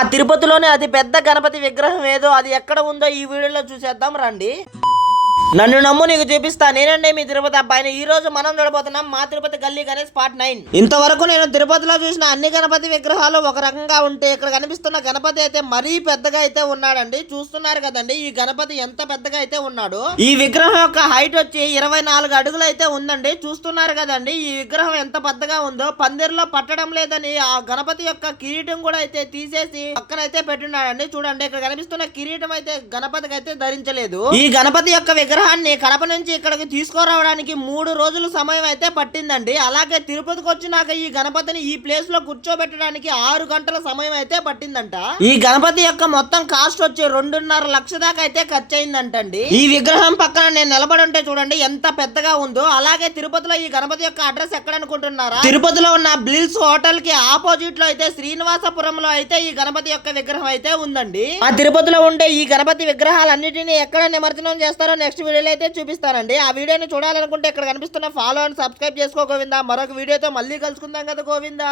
ఆ తిరుపతిలోనే అతి పెద్ద గణపతి విగ్రహం ఏదో అది ఎక్కడ ఉందో ఈ వీడియోలో చూసేద్దాం రండి. నన్ను నమ్ము నీకు చూపిస్తా. నేనండి మీ తిరుపతి అబ్బాయిని. ఈ రోజు మనం చూడబోతున్నాం మా తిరుపతి గల్లీ గణేష్ పార్ట్ 9. ఇంతవరకు నేను తిరుపతిలో చూసిన అన్ని గణపతి విగ్రహాలు ఒక రకంగా ఉంటే ఇక్కడ కనిపిస్తున్న గణపతి అయితే మరీ పెద్దగా అయితే ఉన్నాడండి. చూస్తున్నారు కదండి ఈ గణపతి ఎంత పెద్దగా అయితే ఉన్నాడు. ఈ విగ్రహం యొక్క హైట్ వచ్చి 24 అడుగులు అయితే ఉందండి. చూస్తున్నారు కదండి ఈ విగ్రహం ఎంత పెద్దగా ఉందో. పందిరిలో పట్టడం లేదని ఆ గణపతి యొక్క కిరీటం కూడా అయితే తీసేసి పక్కనైతే పెట్టున్నాడండి. చూడండి ఇక్కడ కనిపిస్తున్న కిరీటం అయితే గణపతికి అయితే ధరించలేదు. ఈ గణపతి యొక్క విగ్రహాన్ని కడప నుంచి ఇక్కడికి తీసుకురావడానికి 3 రోజుల సమయం అయితే పట్టిందండి. అలాగే తిరుపతికి వచ్చినాక ఈ గణపతిని ఈ ప్లేస్ లో కూర్చోబెట్టడానికి 6 గంటల సమయం అయితే పట్టిందంట. ఈ గణపతి యొక్క మొత్తం కాస్ట్ వచ్చి 2.5 లక్షల దాకా అయితే ఖర్చు అయిందంటండి. ఈ విగ్రహం పక్కన నేను నిలబడి ఉంటే చూడండి ఎంత పెద్దగా ఉందో. అలాగే తిరుపతిలో ఈ గణపతి యొక్క అడ్రస్ ఎక్కడ అనుకుంటున్నారా? తిరుపతిలో ఉన్న బ్లిల్స్ హోటల్ కి ఆపోజిట్ లో అయితే శ్రీనివాసపురంలో అయితే ఈ గణపతి యొక్క విగ్రహం అయితే ఉందండి. ఆ తిరుపతిలో ఉండే ఈ గణపతి విగ్రహాలన్నిటిని ఎక్కడ నిమజ్జనం చేస్తారో నెక్స్ట్ వీడియోలో అయితే చూపిస్తానండి. ఆ వీడియోని చూడాలనుకుంటే ఇక్కడ కనిపిస్తున్న ఫాలో అండ్ సబ్స్క్రైబ్ చేసుకో గోవిందా. మరొక వీడియోతో మళ్ళీ కలుసుకుందాం కదా గోవిందా.